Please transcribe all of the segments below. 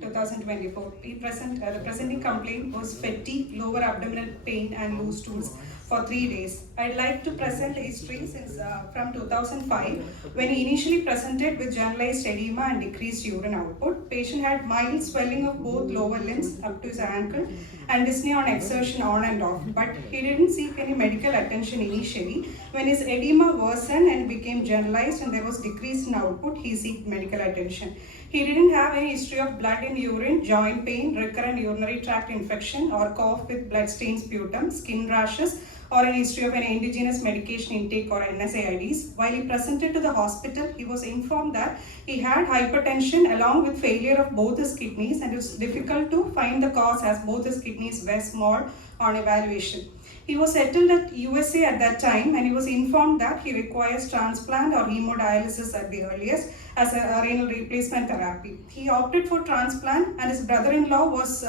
2024. The presenting complaint was fatigue, lower abdominal pain and loose stools for 3 days. I'd like to present a history since from 2005 when he initially presented with generalized edema and decreased urine output. Patient had mild swelling of both lower limbs up to his ankle and dyspnea on exertion on and off, but he didn't seek any medical attention initially. When his edema worsened and became generalized and there was decrease in output, he sought medical attention. He didn't have any history of blood in urine, joint pain, recurrent urinary tract infection, or cough with bloodstained sputum, skin rashes, or any history of any indigenous medication intake or NSAIDs. While he presented to the hospital, he was informed that he had hypertension along with failure of both his kidneys, and it was difficult to find the cause as both his kidneys were small on evaluation. He was settled at USA at that time, and he was informed that he requires transplant or hemodialysis at the earliest as a renal replacement therapy. He opted for transplant, and his brother-in-law was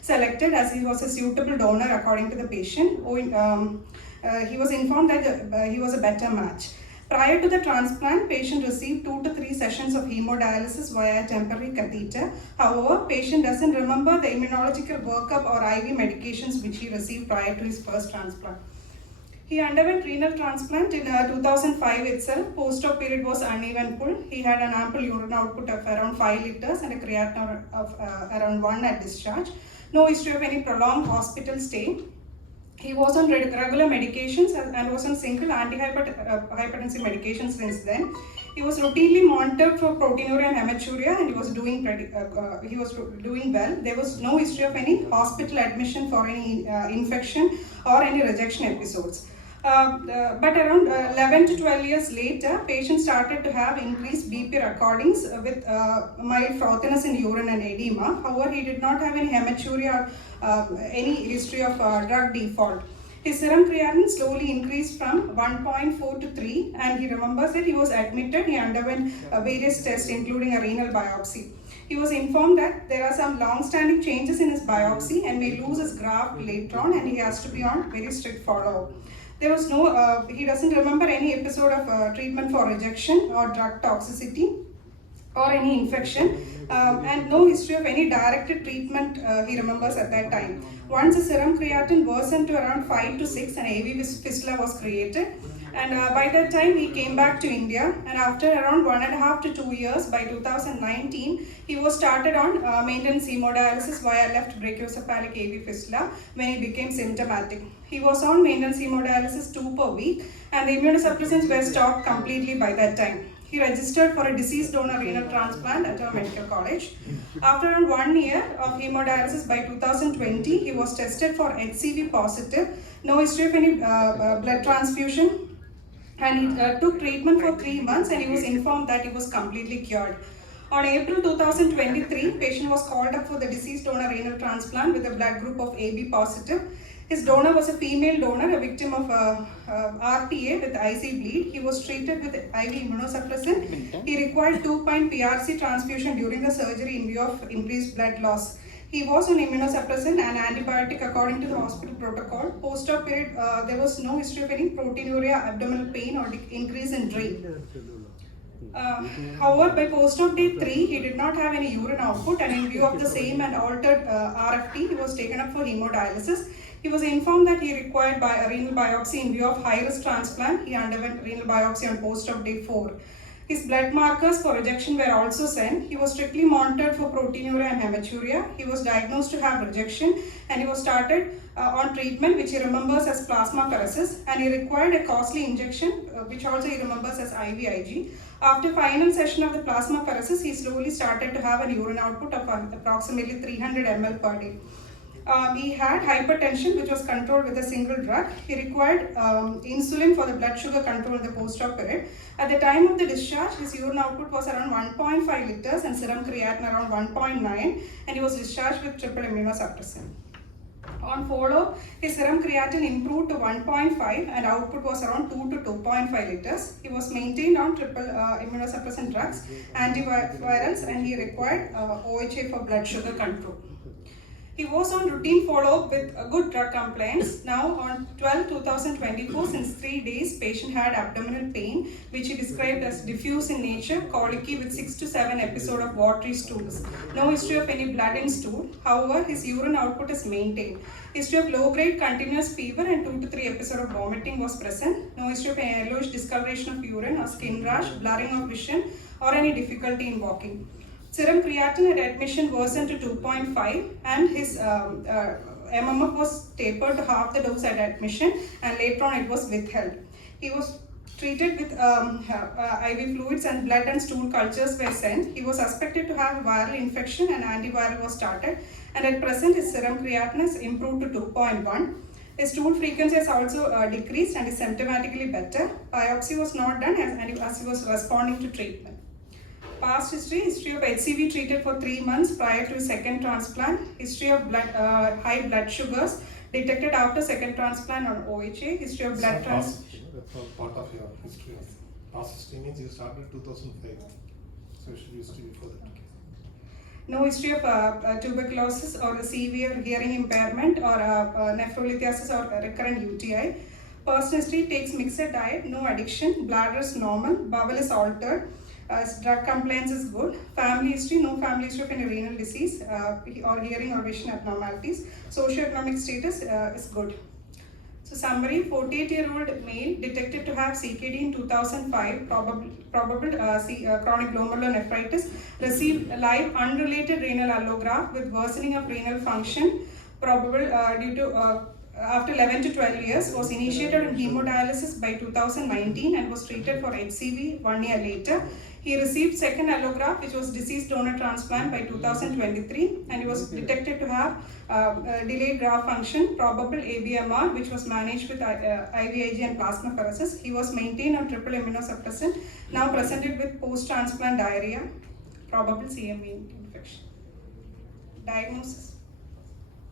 selected as he was a suitable donor according to the patient. He was informed that he was a better match. Prior to the transplant, patient received 2 to 3 sessions of hemodialysis via a temporary catheter. However, patient doesn't remember the immunological workup or IV medications which he received prior to his first transplant. He underwent renal transplant in 2005 itself. Post-op period was uneven pull. He had an ample urine output of around 5 liters and a creatinine of around 1 at discharge. No history of any prolonged hospital stay. He was on regular medications and was on single antihypertensive medications since then. He was routinely monitored for proteinuria and hematuria, and he was doing well. There was no history of any hospital admission for any infection or any rejection episodes. But around 11 to 12 years later, patient started to have increased BP recordings with mild frothiness in urine and edema. However, he did not have any hematuria or any history of drug default. His serum creatinine slowly increased from 1.4 to 3, and he remembers that he was admitted. He underwent various tests including a renal biopsy. He was informed that there are some long-standing changes in his biopsy and may lose his graft later on, and he has to be on very strict follow-up. There was no, he doesn't remember any episode of treatment for rejection or drug toxicity or any infection, and no history of any directed treatment he remembers at that time. Once the serum creatinine worsened to around 5 to 6, an AV fistula was created, and by that time he came back to India, and after around 1.5 to 2 years, by 2019, he was started on maintenance hemodialysis via left brachiocephalic AV fistula when he became symptomatic. He was on maintenance hemodialysis 2 per week, and the immunosuppressants were stopped completely by that time. He registered for a deceased donor renal transplant at our medical college. After around 1 year of hemodialysis by 2020, he was tested for HCV positive, no history of any blood transfusion, and he took treatment for 3 months, and he was informed that he was completely cured. On April 2023, patient was called up for the deceased donor renal transplant with a blood group of AB positive. His donor was a female donor, a victim of RTA with IC bleed. He was treated with IV immunosuppressant. He required 2-point PRC transfusion during the surgery in view of increased blood loss. He was on immunosuppressant and antibiotic according to the hospital protocol. Post-op period, there was no history of any proteinuria, abdominal pain, or increase in drain. However, by post-op day 3, he did not have any urine output, and in view of the same and altered RFT, he was taken up for hemodialysis. He was informed that he required a renal biopsy in view of high-risk transplant. He underwent renal biopsy on post-op day 4. His blood markers for rejection were also sent. He was strictly monitored for proteinuria and hematuria. He was diagnosed to have rejection, and he was started on treatment which he remembers as plasmapheresis, and he required a costly injection which also he remembers as IVIG. After final session of the plasmapheresis, he slowly started to have an urine output of approximately 300 ml per day. He had hypertension which was controlled with a single drug. He required insulin for the blood sugar control in the post-op period. At the time of the discharge, his urine output was around 1.5 liters and serum creatinine around 1.9, and he was discharged with triple immunosuppressant. On follow-up, his serum creatinine improved to 1.5 and output was around 2 to 2.5 liters. He was maintained on triple immunosuppressant drugs, antivirals, and he required OHA for blood sugar control. He was on routine follow-up with good drug compliance. Now on 12/2024, since 3 days, patient had abdominal pain, which he described as diffuse in nature, colicky with 6 to 7 episodes of watery stools. No history of any blood in stool. However, his urine output is maintained. History of low-grade continuous fever and 2 to 3 episodes of vomiting was present. No history of any yellowish discoloration of urine or skin rash, blurring of vision, or any difficulty in walking. Serum creatinine at admission worsened to 2.5 and his MMF was tapered to half the dose at admission, and later on it was withheld. He was treated with IV fluids, and blood and stool cultures were sent. He was suspected to have a viral infection and antiviral was started, and at present his serum creatinine is improved to 2.1. His stool frequency has also decreased and is symptomatically better. Biopsy was not done as he was responding to treatment. Past history of HCV treated for 3 months prior to his second transplant. History of high blood sugars detected after second transplant on OHA. History of blood transfusion. That's all part of your history. Past history means you started 2005. So it should be history before that. No history of tuberculosis or severe hearing impairment or nephrolithiasis or recurrent UTI. Personal history takes mixed diet, no addiction, bladder is normal, bowel is altered. Drug compliance is good. Family history, no family history of any renal disease or hearing or vision abnormalities. Socioeconomic status is good. So summary, 48-year-old male detected to have CKD in 2005, probable chronic glomerulonephritis, received live unrelated renal allograft with worsening of renal function, probable due to after 11 to 12 years, was initiated in hemodialysis by 2019 and was treated for HCV 1 year later. He received second allograft, which was deceased donor transplant, by 2023, and he was detected to have delayed graft function, probable ABMR, which was managed with IVIG and plasmapheresis. He was maintained on triple immunosuppressant, now presented with post-transplant diarrhea, probable CMV infection. Diagnosis.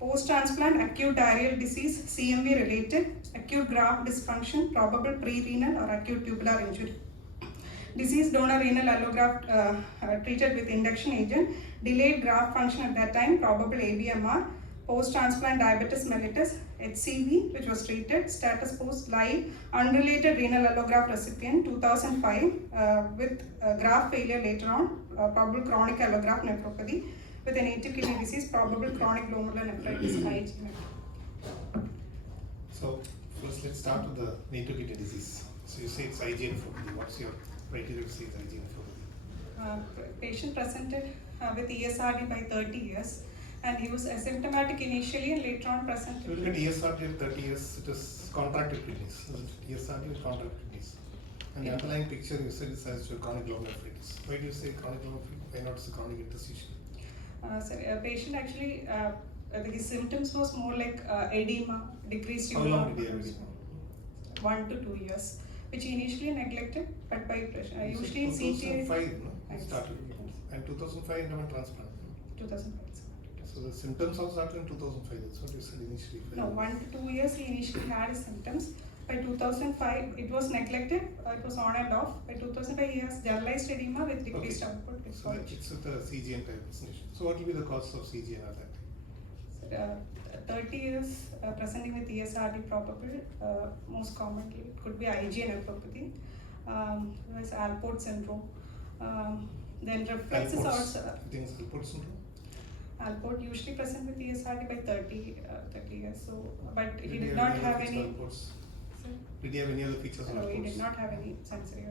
Post-transplant acute diarrheal disease, CMV related, acute graft dysfunction, probable pre-renal or acute tubular injury. Deceased donor renal allograft treated with induction agent, delayed graft function at that time, probable ABMR, post-transplant diabetes mellitus, HCV, which was treated, status post live, unrelated renal allograft recipient, 2005, with graft failure later on, probable chronic allograft nephropathy, with a native kidney disease, probable chronic glomerulonephritis, IgA. So first let's start with the native kidney disease. So you say it's IgA nephropathy. What's your criteria to say it's IgA nephropathy? Patient presented with ESRD by 30 years, and he was asymptomatic initially and later on presented. So you look at ESRD at 30 years, it is contracted kidneys, isn't it? ESRD with contracted kidneys. And the underlying picture you said is as your chronic glomerulonephritis. Why do you say chronic glomerulonephritis? Why not say chronic interstitial? Patient actually, his symptoms was more like edema, decreased How long did he have edema? 1 to 2 years, which he initially neglected, but by pressure. Usually in CTA. 2005, no? He started. And 2005 endowment transplant. 2005. So the symptoms also started in 2005. That's what you said initially. No, 1 to 2 years he initially had his symptoms. By 2005, it was neglected. It was on and off. By 2005, he has generalized edema with decreased output. So it's with the CGN type vaccination. So what will be the cause of CGN at that time? 30 years presenting with ESRD probable, most commonly it could be IgA nephropathy, there's Alport syndrome, then reflexes also. You think it's Alport syndrome? Alport usually present with ESRD by 30 years, so, but he did not have any. Did he have any other features? No, he did not have any sensory,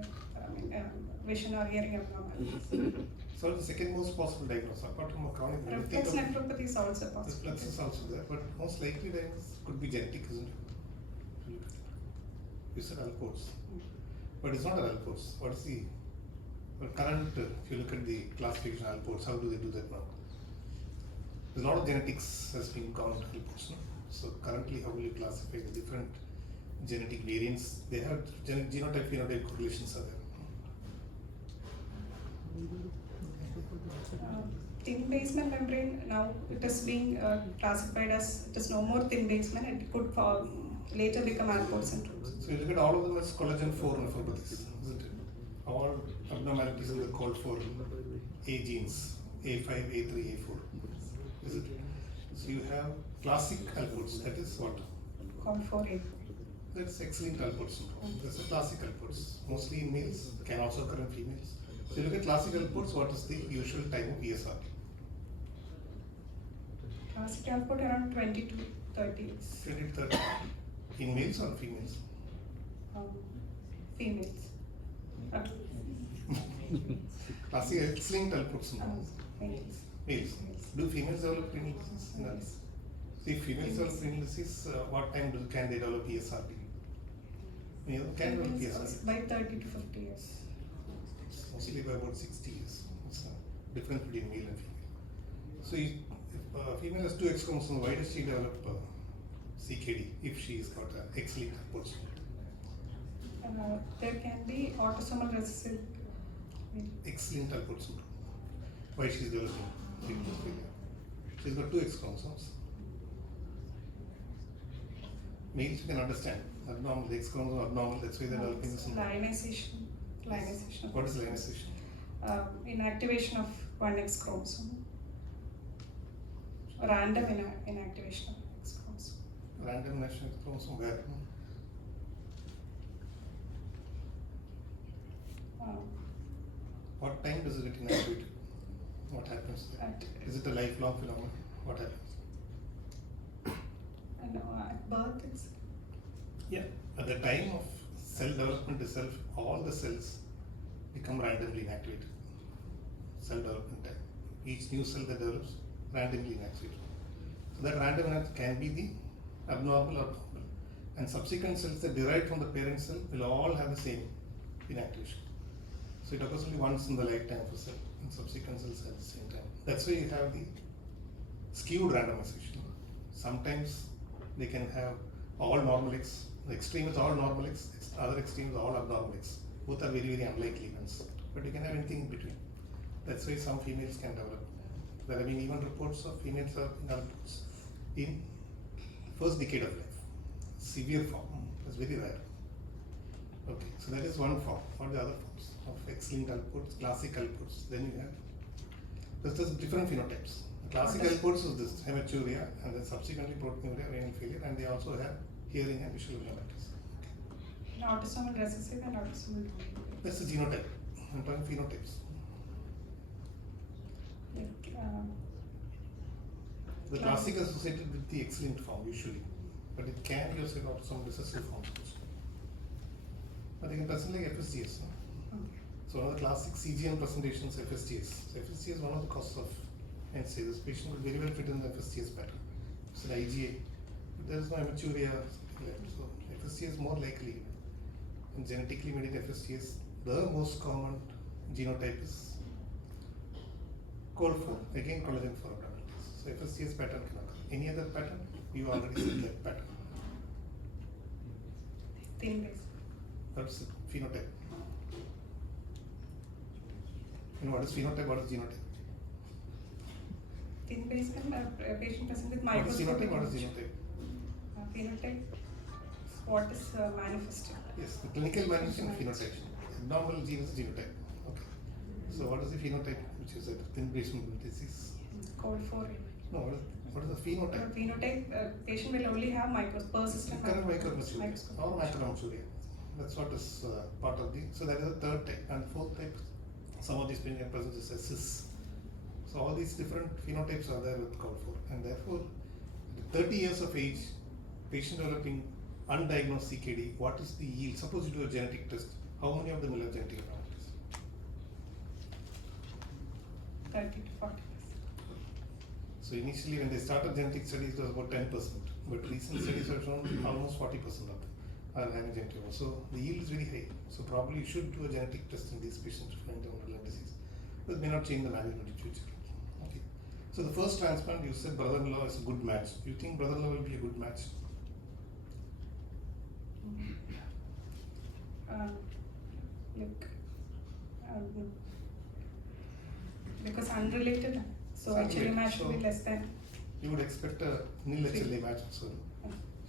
vision or hearing abnormalities. So the second most possible diagnosis, apart from a chronic reflex nephropathy is also possible. Reflex is also there, but most likely diagnosis could be genetic, isn't it? You said Alports, but it's not an Alports. What is the current? If you look at the classification of Alports, how do they do that now? There's a lot of genetics has been called Alports, no? So currently, how will you classify the different genetic variants? They have genotype phenotype correlations are there. Thin basement membrane, now it is being classified as, it is no more thin basement, it could later become Alport syndrome. So you look at all of them as collagen 4 nephropathies, isn't it? All abnormalities in the called for A genes, A5, A3, A4, is it? So you classic Alports, that is what? Call for it. That's X-linked Alport syndrome. That's a classic Alports. Mostly in males, can also occur in females. So you look at classic Alports, what is the usual time of ESRT? Classic output around 20 to 30 years. 20 to 30. In males or females? Females. Classic X-linked Alport syndrome. Males. Males. Do females develop renal disease? Yes. So if females develop renal disease, what time can they develop ESRT? Can develop ESRT. By 30 to 50 years. Mostly by about 60 years. It's a difference between male and female. So if a female has 2 X chromosomes, why does she develop CKD if she has got an X-linked Alport syndrome? There can be autosomal recessive. X-linked Alport syndrome. Why she is developing renal failure? She's got 2 X chromosomes. Males you can understand. Abnormal, the X chromosome abnormal, that's why they're developing the syndrome. Lionization. Lionization. What is lionization? Inactivation of one X chromosome. Random inactivation of X chromosome. Random national chromosome where? What time does it get inactivated? What happens there? Is it a lifelong phenomenon? What happens? At birth it's. Yeah, at the time of cell development itself, all the cells become randomly inactivated. Cell development time. Each new cell that develops randomly inactivated. So that random inactivation can be the abnormal or normal. And subsequent cells that derive from the parent cell will all have the same inactivation. So it occurs only once in the lifetime of a cell, and subsequent cells at the same time. That's why you have the skewed randomization. Sometimes they can have all normal X. The extreme is all normal X, other extreme is all abnormal X. Both are very, very unlikely events. But you can have anything in between. That's why some females can develop. There have been even reports of females developing Alports in first decade of life. Severe form. It's very rare. Okay, so that is one form. What are the other forms of X-linked Alports, classic Alports? Then you have, there's different phenotypes. The classic Alports is this hematuria and then subsequently proteinuria, renal failure, and they also have hearing and visual abnormalities. Autosomal recessive and autosomal dominant. That's the genotype. I'm talking phenotypes. The classic is associated with the X-linked form usually, but it can be associated with some recessive forms also. But they can present like FSGS. No? So one of the classic CGM presentations FSGS. So FSGS is one of the causes of, and say this patient would very well fit in the FSGS pattern. It's an IgA. But there is no hematuria left. So FSGS is more likely. And genetically made in FSGS, the most common genotype is COL4, again collagen 4 abnormalities. So FSGS pattern can occur. Any other pattern? You already see that pattern. Thin base. That's the phenotype. And what is phenotype? What is genotype? Thin base and a patient present with What is microscopic. phenotype? What is genotype? Phenotype. What is manifested? Yes, the clinical manifestation of phenotype. Abnormal gene is genotype. Okay. So what is the phenotype, which is a thin basement disease? Code for No, what is the phenotype? phenotype. Patient will only have persistent Current microhematuria microscopic. or microhematuria. That's what is part of the. So that is the third type. And fourth type, some of these patients can present as cysts. So all these different phenotypes are there with COL4, and therefore, at 30 years of age, patient developing undiagnosed CKD, what is the yield? Suppose you do a genetic test, how many of them will have genetic abnormalities? 30 to 40%. So initially when they started genetic studies, it was about 10%, but recent studies have shown almost 40% of them are having genetic. So the yield is very high. So probably you should do a genetic test in these patients to find the underlying disease, but it may not change the management in future. Okay. So the first transplant, you said brother-in-law is a good match. Do you think brother-in-law will be a good match? Because unrelated, so actually match should be less than. You would expect a nil HLA match also.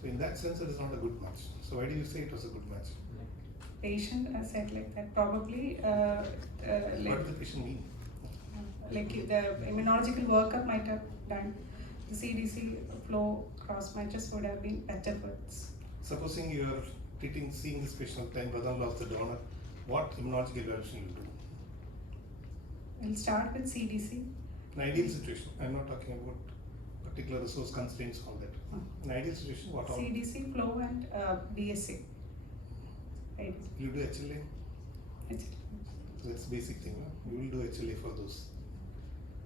So in that sense, it is not a good match. So why do you say it was a good match? Patient said like that. Probably. What does the patient mean? Like the immunological workup might have done. The CDC flow cross matches would have been better for us. Supposing you are seeing this patient at the time, brother lost the donor, what immunological evaluation you do? We'll start with CDC. In ideal situation, I'm not talking about particular resource constraints, all that. In ideal situation, what all? CDC, flow, and DSA. Right. You do HLA? That's basic thing. No? You will do HLA for those.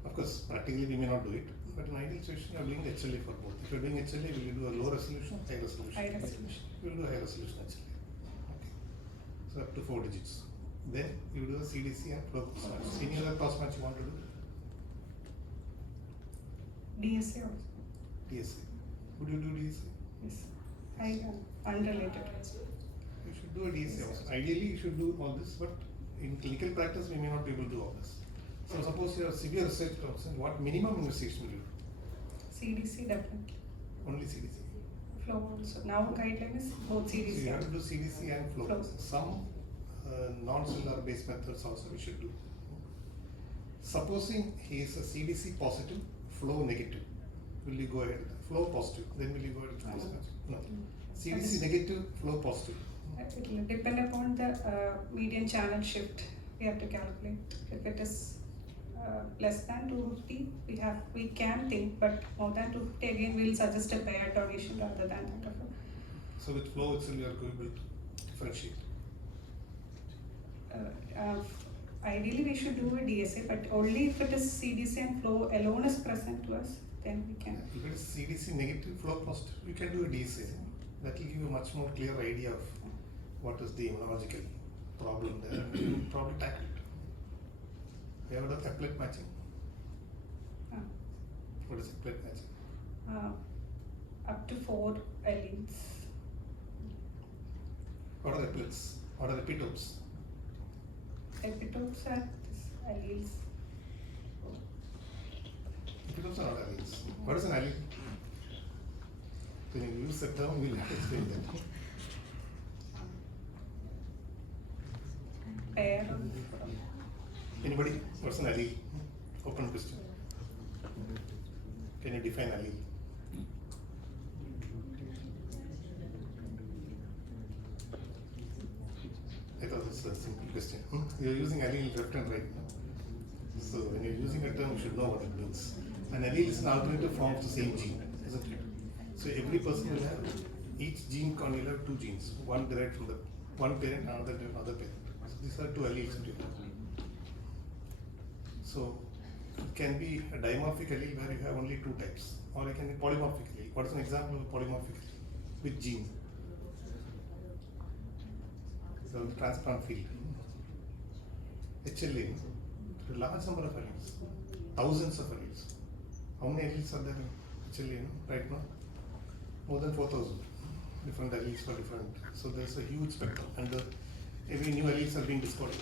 Of course, practically we may not do it, but in ideal situation, you are doing HLA for both. If you are doing HLA, will you do a low resolution, high resolution? High resolution. You will do high resolution HLA. Okay. So up to 4 digits. Then you do a CDC and flow cross match. Any other cross match you want to do? DSA also. DSA. Would you do DSA? Yes. Unrelated. You should do a DSA also. Ideally, you should do all this, but in clinical practice, we may not be able to do all this. So suppose you have severe research concern, what minimum investigation will you do? CDC definitely. Only CDC. Flow also. Now guideline is both So you CDC. have to do CDC and flow. Flow. Some non-cellular based methods also we should do. Supposing he is a CDC positive, flow negative, will you go ahead with that? Flow positive, then will you go ahead with cross match? No. CDC negative, flow positive. It will depend upon the median channel shift. We have to calculate. If it is less than 250, we can think, but more than 250 again we will suggest a paired donation rather than that of So with flow itself you are able to differentiate. ideally we should do a DSA, but only if it is CDC and flow alone is present to us, then we can. If it is CDC negative, flow positive, you can do a DSA. That will give you a much more clear idea of what is the immunological problem there, and you will probably tackle it. You have heard of applet matching? Uh, What is applet matching? up to 4 alleles. What are applets? What are epitopes? Epitopes are these alleles. Epitopes are not alleles. What is an allele? When you use the term, we will have to explain that. Pair of Anybody? What's an allele? Open question. Can you define allele? I thought this was a simple question. You are using allele left and right. So when you are using a term, you should know what it means. An allele is an alternative form of the same gene, isn't it? So every person will have, each gene will have 2 genes, one derived from the one parent, another derived from other parent. So these are 2 alleles that you have. So it can be a dimorphic allele where you have only 2 types, or it can be polymorphic allele. What is an example of a polymorphic allele? Which gene? So the transplant field. HLA, a large number of alleles, thousands of alleles. How many alleles are there in HLA right now? More than 4,000 different alleles for different. So there's a huge spectrum, and every new alleles are being discovered.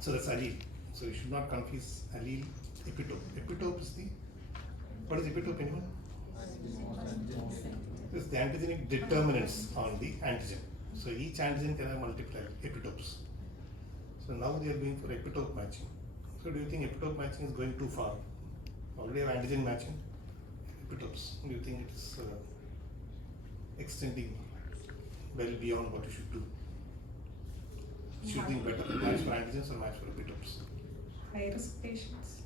So that's allele. So you should not confuse allele, epitope. Epitope is the, what is epitope anyone? It's the antigenic determinants on the antigen. So each antigen can have multiple epitopes. So now they are going for epitope matching. So do you think epitope matching is going too far? Already have antigen matching, epitopes. Do you think it is extending well beyond what you should do? Should you think better match for antigens or match for epitopes? high risk patients.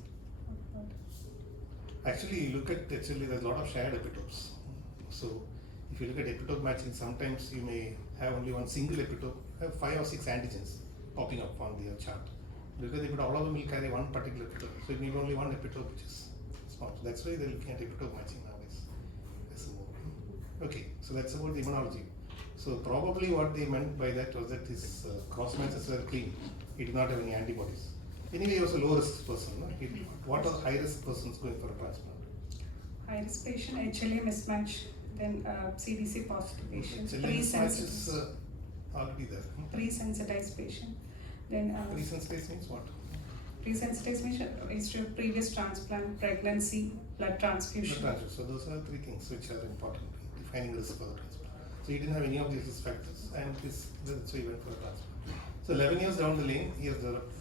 Actually, you look at HLA, there's a lot of shared epitopes. So if you look at epitope matching, sometimes you may have only one single epitope, have 5 or 6 antigens popping up on the chart. Because all of them will carry one particular epitope. So you need only one epitope which is small. So that's why they're looking at epitope matching nowadays. Okay, so that's about the immunology. So probably what they meant by that was that his cross matches were clean. He did not have any antibodies. Anyway, he was a low risk person. No? What are high risk persons going for a transplant? High risk patient, HLA mismatch, then CDC positive patient, HLA mismatch is already there. pre-sensitized patient. Then Pre-sensitized means what? pre-sensitized patient, history of previous transplant, pregnancy, blood transfusion. Blood transfusion. So those are 3 things which are important in defining risk for the transplant. So he didn't have any of these risk factors, and so he went for a transplant. So 11 years down the lane, he has developed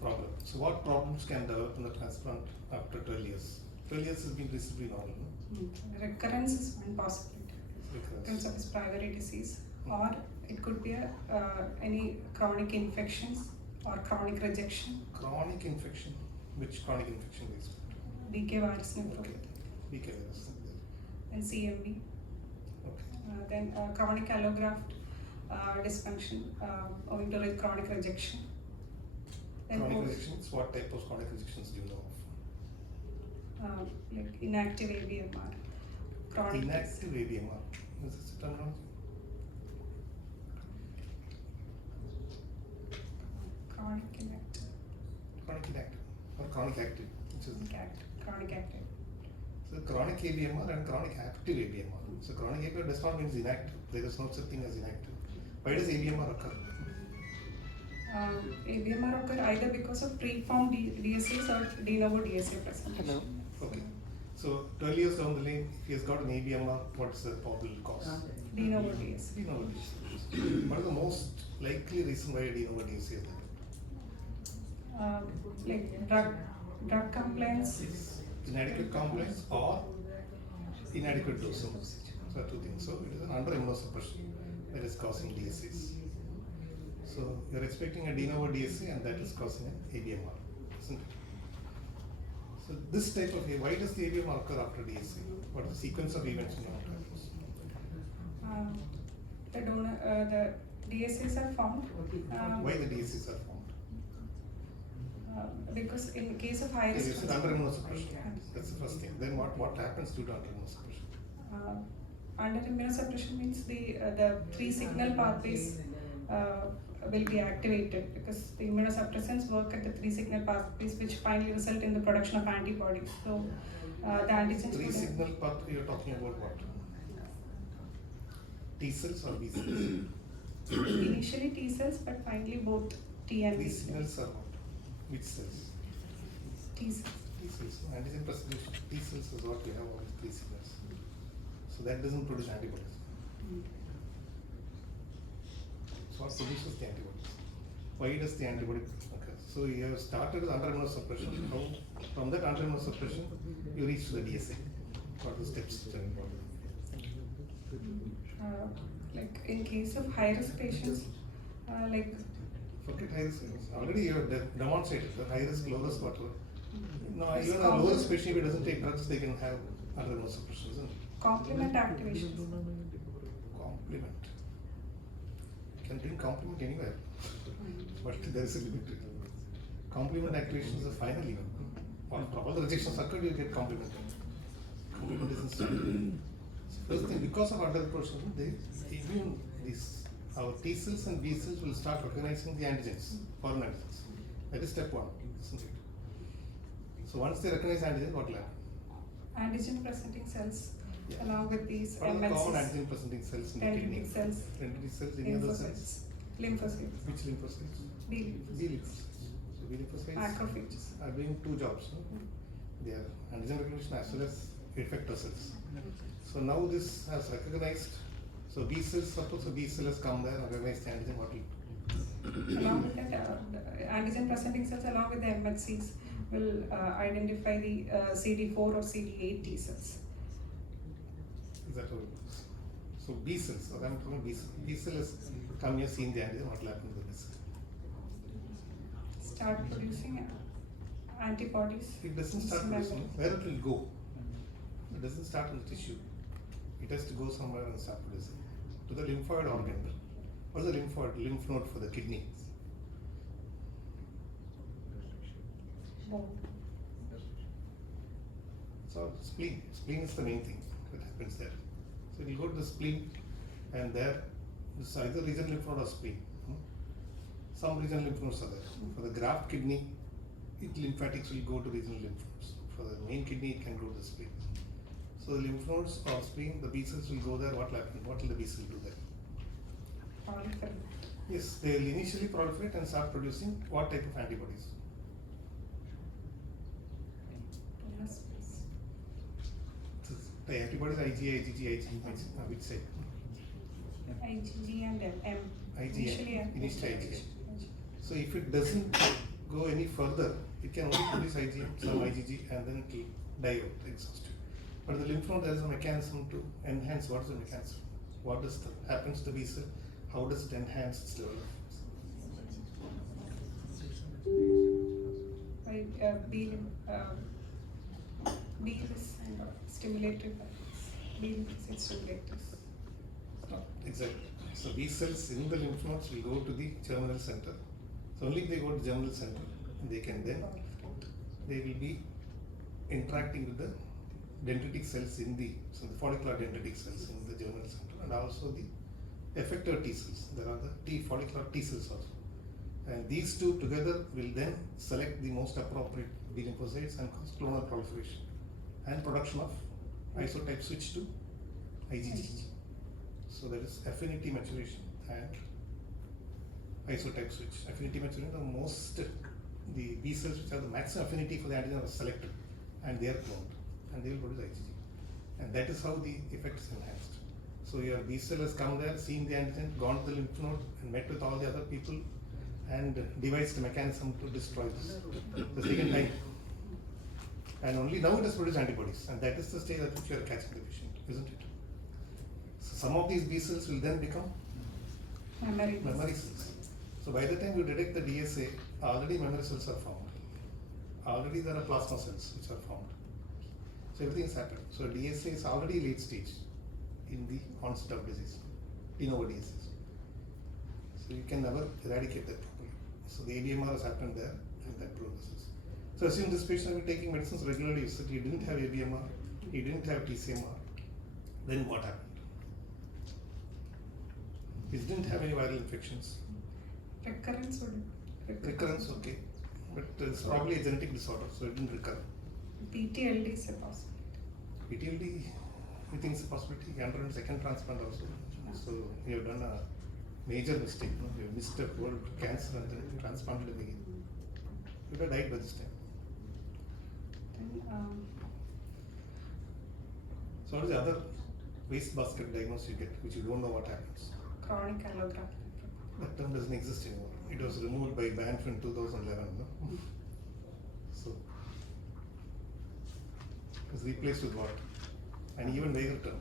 problem. So what problems can develop in the transplant after 12 years? 12 years has been reasonably normal, no? Recurrence is one possibility. Recurrence of his primary disease, or it could be any chronic infections or chronic rejection. Chronic infection. Which chronic infection is it? BK virus Okay. nephropathy BK virus. and CMV. Okay. Then chronic allograft dysfunction owing to chronic rejection. Then Chronic post- rejections, what type of chronic rejections do you know of? like inactive ABMR. Chronic Inactive ABMR. Is this a terminology? chronic inactive. Chronic inactive or chronic active, which is Chronic active. so chronic ABMR and chronic active ABMR. So chronic ABMR does not mean inactive. There is no such thing as inactive. Why does ABMR occur? ABMR occur either because of preformed DSAs or de novo DSA presentation. Hello. Okay. So 12 years down the lane, if he has got an ABMR, what's the probable cause? De novo DSA. De novo DSA. What is the most likely reason why a de novo DSA is there? Like drug compliance. Inadequate compliance or inadequate dosing. So two things. So it is an under immunosuppression that is causing DSAs. So you are expecting a de novo DSA and that is causing an ABMR, isn't it? So this type of why does the ABMR occur after DSA? What is the sequence of events in your trials? The DSAs are found. Why the DSAs are formed? Because in case of high Yes, risk. it's under immunosuppression. That's the first thing. Then what happens due to under immunosuppression? Under immunosuppression means the three signal pathways will be activated because the immunosuppressants work at the three signal pathways which finally result in the production of antibodies. So the antigens. Three would- signal pathway you're talking about what? T cells or B cells? Initially T cells, but finally both T and B These cells. signals are what? Which cells? T cells. T cells. Antigen presentation. T cells is what we have all three signals. So that doesn't produce antibodies. So what produces the antibodies? Why does the antibody occur? So you have started with under immunosuppression. Now from that under immunosuppression you reach to the DSA. What are the steps which are involved? Like in case of high risk patients, like Forget high risk. Already you have demonstrated the high risk, low risk, whatever. No, It's even a low risk patient, if he doesn't take drugs, they can have under immunosuppression, isn't it? complement activation. Complement. You can bring complement anywhere, but there is a limit to it. Complement activation is the final event. After all the rejections occurred, you get complement. Complement isn't started. First thing, because of under immunosuppression, our T cells and B cells will start recognizing the antigens, foreign antigens. That is step one, isn't it? So once they recognize antigen, what will happen? Antigen presenting cells Yeah. along with these What are the common MLCs, antigen presenting cells in the kidney? dendritic cells, Dendritic cells, any other cells? lymphocytes, lymphocytes, Which lymphocytes? B B lymphocytes, lymphocytes. So B lymphocytes macrophages. are doing two jobs. No? They are antigen recognition as well as effector cells. So now this has recognized. So B cells, suppose a B cell has come there and recognized the antigen, what will Along with that, the antigen presenting cells along with the MHCs will identify the CD4 or CD8 T cells. is that how it works? So B cells, or I'm talking B cell. B cell has come here, seen the antigen, what will happen to the B cell? Start producing antibodies. It doesn't start producing. Where it will go? It doesn't start in the tissue. It has to go somewhere and start producing. To the lymphoid organ. What is the lymph node for the kidney? Bone. So spleen. Spleen is the main thing that happens there. So it will go to the spleen, and there is either regional lymph node or spleen. Some regional lymph nodes are there. For the graft kidney, lymphatics will go to regional lymph nodes. For the main kidney, it can go to the spleen. So the lymph nodes or spleen, the B cells will go there. What will happen? What will the B cell do there? Proliferate. Yes, they will initially proliferate and start producing what type of antibodies? Plasmids. The antibodies IgA, IgG, which side? IgG and M. IgA, M. initially IgA. So if it doesn't go any further, it can only produce IgM, some IgG, and then it will die out, exhausted. But in the lymph node, there is a mechanism to enhance. What is the mechanism? What does happens to B cell? How does it enhance its level of By B is stimulated by this. B is stimulated. exactly. So B cells in the lymph nodes will go to the germinal center. So only if they go to germinal center, they can then they will be interacting with the dendritic cells in the follicular dendritic cells in the germinal center, and also the effector T cells. There are the follicular T cells also, and these two together will then select the most appropriate B lymphocytes and cause clonal proliferation and production of isotype switch to IgG. So that is affinity maturation and isotype switch. Affinity maturation, the B cells which have the maximum affinity for the antigen are selected and they are cloned and they will produce IgG. And that is how the effect is enhanced. So your B cell has come there, seen the antigen, gone to the lymph node and met with all the other people and devised a mechanism to destroy this the second time. And only now it has produced antibodies, and that is the stage at which you are catching the patient, isn't it? So some of these B cells will then become memory cells. So by the time you detect the DSA, already memory cells are formed. Already there are plasma cells which are formed. So everything has happened. So DSA is already late stage in the onset of disease, de novo DSA. So you can never eradicate that properly. So the ABMR has happened there and that progresses. So assume this patient will be taking medicines regularly, you said he didn't have ABMR, he didn't have TCMR, then what happened? He didn't have any viral infections. Recurrence would Recurrence, okay. But it's probably a genetic disorder, so it didn't recur. PTLD is a possibility. PTLD, we think it's a possibility. He underwent second transplant also. So you have done a major mistake. No? You have missed a whole cancer and then transplanted him again. You would have died by this time. Then, So what is the other wastebasket diagnosis you get, which you don't know what happens? chronic allographic. That term doesn't exist anymore. It was removed by BANF in 2011. No? So it was replaced with what? An even vaguer term.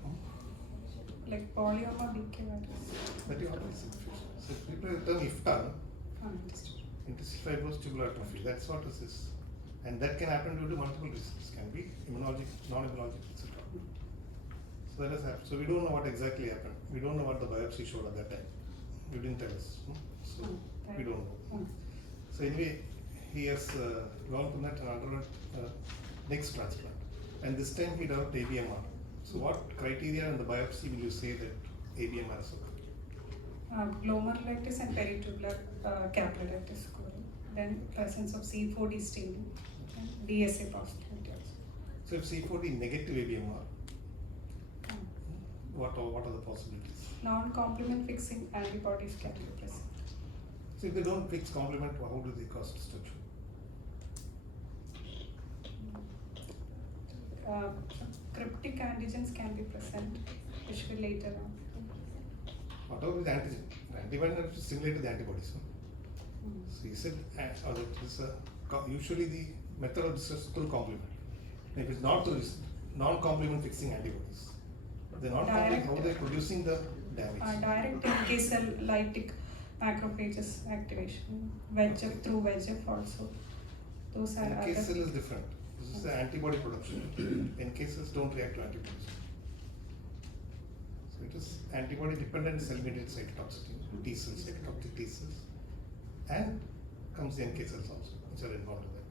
Like polyoma BK virus. That you already said. So it replaced the term IFTA, no? Understood. Interstitial fibrous tubular atrophy. That's what is this. And that can happen due to multiple reasons. Can be immunologic, non-immunologic, etc. So that has happened. So we don't know what exactly happened. We don't know what the biopsy showed at that time. You didn't tell us. So we don't know. So anyway, he has gone to that and underwent next transplant. And this time he developed ABMR. So what criteria in the biopsy will you say that ABMR is occurring? Glomerulitis and peritubular capillaritis scoring. Then presence of C4D staining and DSA positivity also. So if C4D negative ABMR, what are the possibilities? Non-complement fixing antibodies can be present. So if they don't fix complement, how do they cause destruction? Cryptic antigens can be present, which will later on. Whatever is the antigen, the antibody has to stimulate the antibodies. No? So you said usually the method of this is through complement. And if it's not through non-complement fixing antibodies, the non-complement, how they are producing the damage? Direct NK cell lytic macrophages activation, VEGF through VEGF also. Those are NK other. cell is different. This is the antibody production. NK cells don't react to antibodies. So it is antibody dependent cell mediated cytotoxicity, T cells, cytotoxic T cells, and comes the NK cells also, which are involved in that.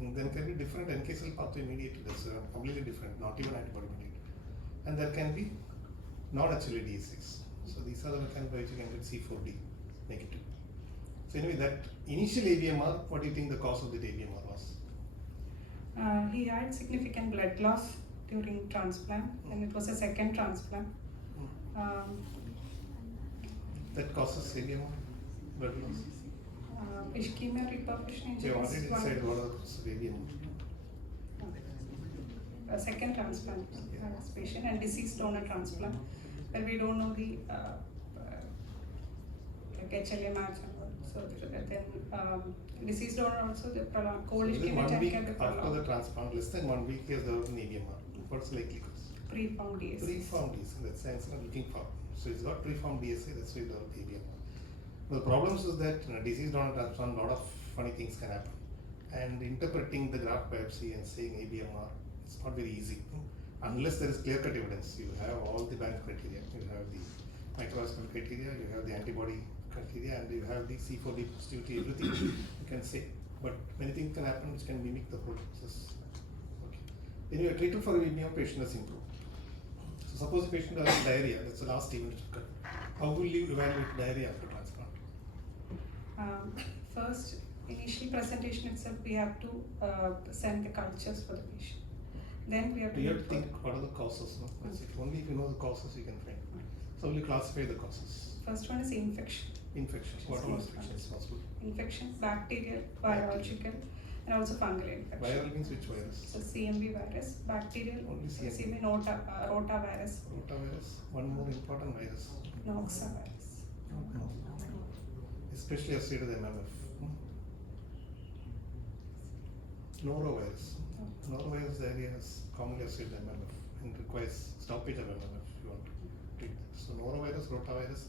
And then can be different NK cell pathway mediated, that's completely different, not even antibody mediated. And there can be non-HLA DSAs. So these are the mechanisms by which you can get C4D negative. So anyway, that initial ABMR, what do you think the cause of the ABMR was? He had significant blood loss during transplant, and it was a second transplant. That causes ABMR, blood loss. Ischemia reperfusion So you injury already is one. decided what are the causes of ABMR. A second transplant patient and deceased donor transplant, where we don't know the like HLA match and all. So then deceased donor also the prolonged cold Within ischemic 1 time week can be after the prolonged. transplant, less than 1 week, he has developed an ABMR. What's the likely cause? Preformed DSA. Preformed DSA, that's science I'm looking for. So he's got preformed DSA, that's why he developed ABMR. The problems is that disease donor transplant, a lot of funny things can happen. And interpreting the graft biopsy and saying ABMR, it's not very easy. Unless there is clear-cut evidence, you have all the bank criteria, you have the microvascular criteria, you have the antibody criteria, and you have the C4D positivity, everything you can say. But many things can happen which can mimic the process. Okay. When you are treated for ABM, patient has improved. So suppose the patient has diarrhea, that's the last event to occur. How will you evaluate diarrhea after transplant? First, initial presentation itself, we have to send the cultures for the patient. Then we have to. You have to think what are the causes. No? That's it. Only if you know the causes you can find. So will you classify the causes? First one is infection. Infection. What all infections possible? Infection, bacterial, virological, and also fungal infection. Viral means which virus? So CMV virus, bacterial, Only CMV. rotavirus, Rotavirus. One more important virus. noxavirus. Especially associated with MMF. Norovirus. Norovirus diarrhea is commonly associated with MMF and requires stoppage of MMF if you want to treat that. So norovirus, rotavirus,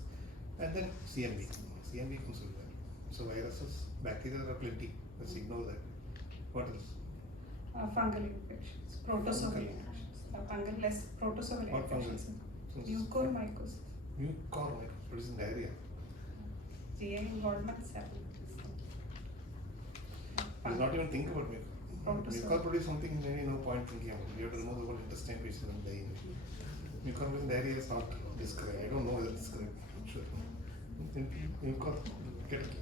and then CMV. CMV comes with that. So viruses, bacteria are plenty. Let's ignore that. What else? Fungal infections, protozoal Fungal. infections. Fungal less protozoal What fungal? infections. Mucormycosis. Mucormycosis, producing diarrhea. GI involvement 7. You not even think about mucor. Protozoa. Mucor produce something maybe no point thinking about. You have to remove the whole intestine which is dying. Mucor producing diarrhea is not described. I don't know whether it's described. I'm sure. Mucor, get it.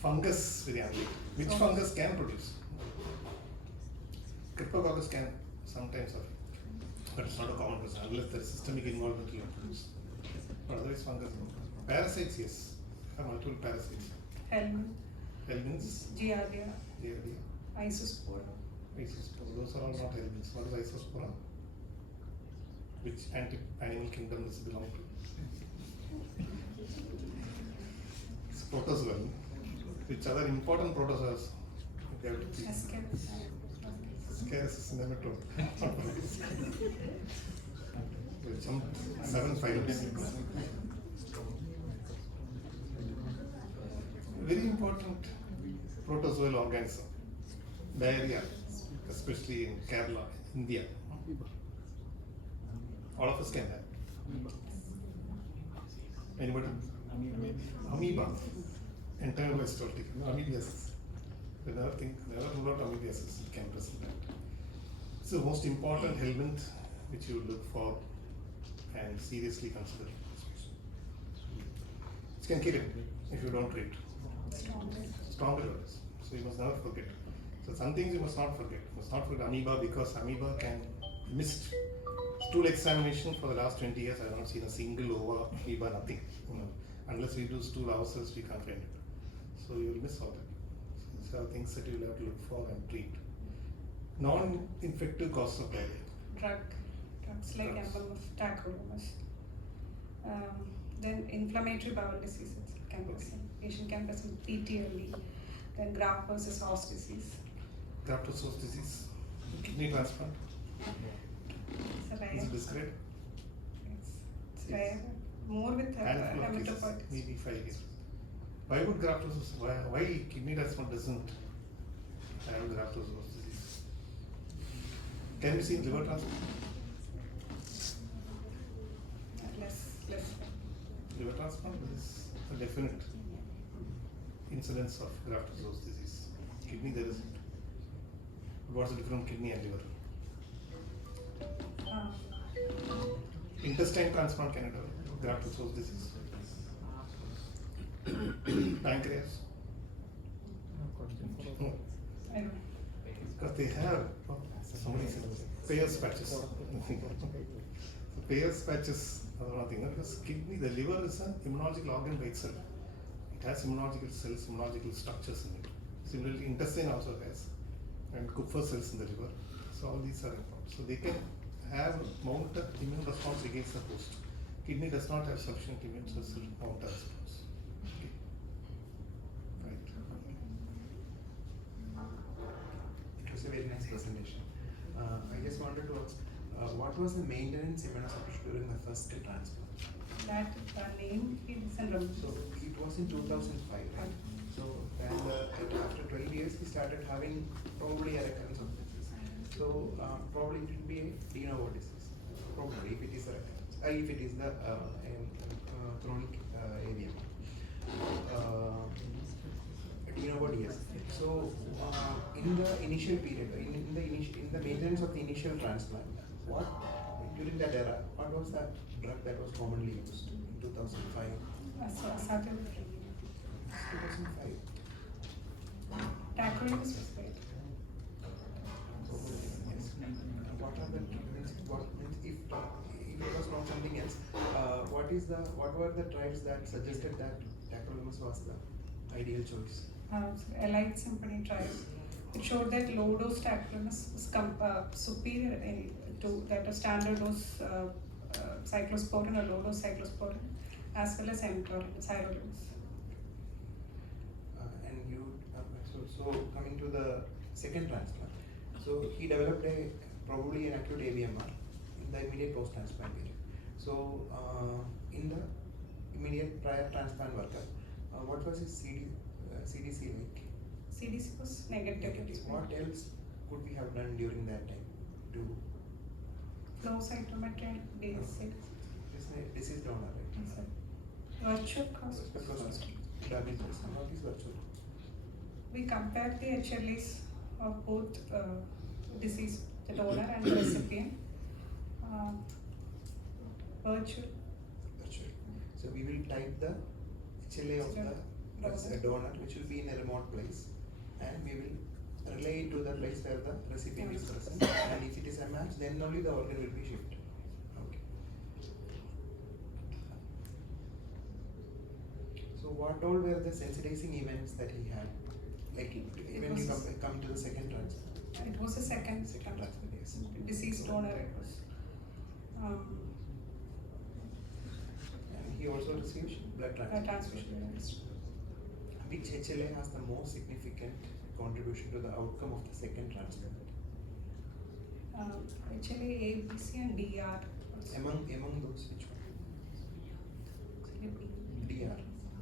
Fungus, very unlikely. Which fungus can produce? Cryptococcus can sometimes have, but it's not a common process unless there is systemic involvement will produce. But otherwise, fungus. Parasites, yes. Have multiple parasites. Helminths, Giardia, Giardia, Isospora. Isospora. Those are all not helminths. What is Isospora? Which animal kingdom does it belong to? It's protozoa. Which other important protozoas? We have to see. Ascaris is nematode. With some 7 phylums. Very important protozoal organism. Diarrhea, especially in Kerala, India. All of us can have. Anybody? Amoeba. Entire historical. Amoebiasis. We never rule out amoebiasis. It can present that. It's the most important helminth which you look for and seriously consider. It can kill him if you don't treat. Stronger virus. So you must never forget. So some things you must not forget. You must not forget amoeba because amoeba can be missed. Stool examination for the last 20 years, I have not seen a single ova amoeba, nothing. Unless we do stool ourselves, we can't find it. So you will miss all that. So these are things that you will have to look for and treat. Non-infective causes of diarrhea. Drugs like Drugs. MMF, tacrolimus. Then inflammatory bowel diseases can present. Patient can present PTLD. Then graft versus host disease. Graft versus host disease. Kidney transplant. It's rare. Is it described? It's rare. More with Handful of cases, hematopoiesis. maybe 5 years. Why would graft versus why kidney transplant doesn't have graft versus host disease? Can we see in liver transplant? Less. Liver transplant is a definite incidence of graft versus host disease. Kidney there isn't. What's the difference between kidney and liver? Intestine transplant can develop graft versus host disease. Pancreas. No. I don't know. Because they have somebody said Peyer's patches. So Peyer's patches are nothing. Because kidney, the liver is an immunological organ by itself. It has immunological cells, immunological structures in it. Similarly, intestine also has, and Kupffer cells in the liver. So all these are important. So they can have mount an immune response against the host. Kidney does not have sufficient immune response. wanted to ask, what was the maintenance immunosuppression during the first transplant? That name he doesn't remember. So it was in 2005, right? So and after 12 years, he started having probably a recurrence of disease. So probably it will be a de novo disease. Probably if it is a recurrence, if it is the chronic AVM. De novo DS. So in the initial period, in the maintenance of the initial transplant, what during that era, what was that drug that was commonly used in 2005? Certain 2005. tacrolimus was great. Yes. What are the means? What means if it was not something else? What were the trials that suggested that tacrolimus was the ideal choice? Allied Symphony trials. It showed that low dose tacrolimus was superior to that of standard dose cyclosporin or low dose cyclosporin, as well as sirolimus. And you so coming to the second transplant, so he developed probably an acute AVMR in the immediate post transplant period. So in the immediate prior transplant workup, what was his CDC like? CDC was negative. What else could we have done during that time to Flow cytometry and basic. disease donor, right? Virtual cause. Because diabetes, what is virtual? We compared the HLAs of both disease, the donor and the recipient. Virtual. Virtual. So we will type the HLA of the donor, which will be in a remote place, and we will relay it to the place where the recipient is present. And if it is a match, then only the organ will be shipped. Okay. So what all were the sensitizing events that he had? Like when you come to the second transplant. It was a second Transplant, yes. deceased donor. It was. And he also received blood transfusion. Which HLA has the most significant contribution to the outcome of the second transplant? HLA, A, B, C, and DR. Among those, which one? DR.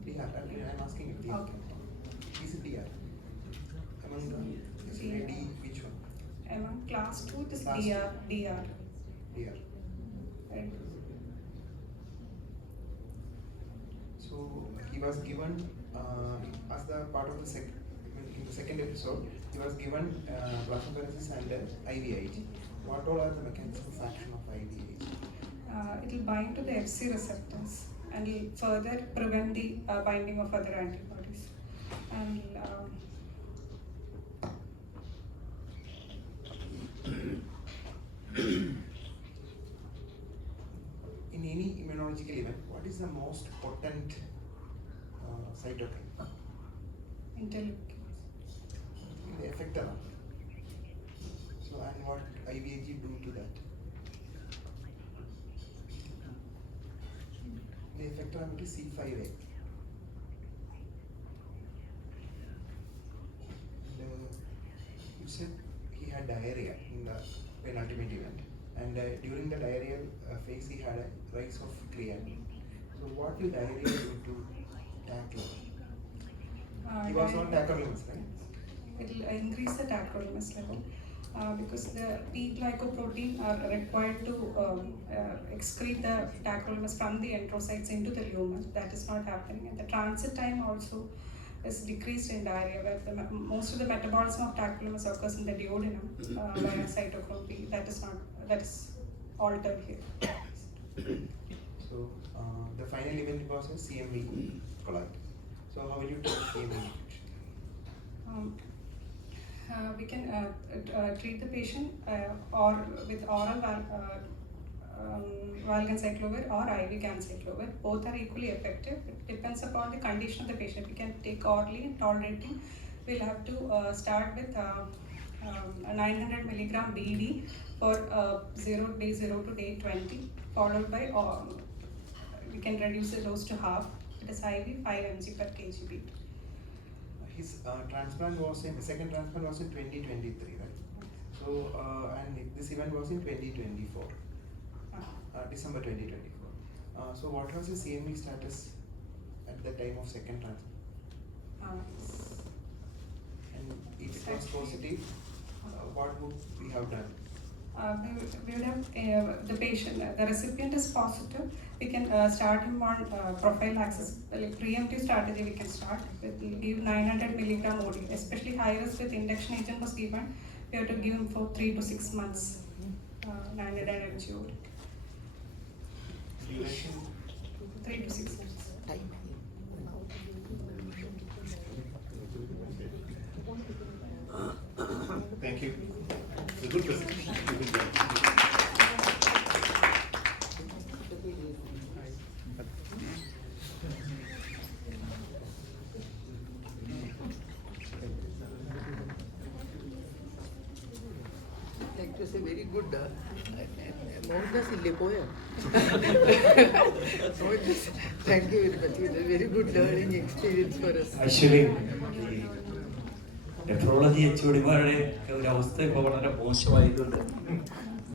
I'm asking if DR. Okay. Is it DR? Among the HLA D, which one? Among class 2, it is Class DR. DR. DR. Right. So he was given as the part of the in the second episode, he was given plasmapheresis and IVIG. What all are the mechanisms of action of IVIG? It will bind to the FC receptors and will further prevent the binding of other antibodies. And in any immunological event, what is the most potent cytokine? interleukins. The effector. So, and what IVIG do to that? The effector is C5A. And you said he had diarrhea in the penultimate event, and during the diarrheal phase he had a rise of creatinine. So what will diarrhea do to tackle? He was on tacrolimus, right? It will increase the tacrolimus level because the P glycoprotein are required to excrete the tacrolimus from the enterocytes into the lumen. That is not happening, and the transit time also is decreased in diarrhea, where most of the metabolism of tacrolimus occurs in the duodenum via cytochrome P. That is altered here. So the final event was a CMV colitis. So how will you treat CMV infection? We can treat the patient or with oral valganciclovir or IV ganciclovir. Both are equally effective. It depends upon the condition of the patient. We can take orally and tolerating. We'll have to start with a 900 milligram BD for day 0 to day 20, followed by we can reduce the dose to half. It is IV 5 mg per kg BD. His second transplant was in 2023, right? So, and this event was in 2024, December 2024. So, what was the CMV status at the time of second transplant? And if it was positive, what would we have done? We would have the patient, the recipient is positive. We can start him on prophylaxis, like preemptive strategy. We can start with give 900 milligram OD, especially high risk with induction agent was given. We have to give him for 3 to 6 months. 900 mg OD. Duration? 3 to 6 months. Thank you. It's a good presentation. Good job. Like to say very good മോഹൻദാസില്ലേ പോയോ thank you very much it very good learning experience for us. Actually nephrology H ഒടിമാരുടെ ഒരു അവസ്ഥ ഇപ്പോൾ വളരെ മോശമായതുകൊണ്ട്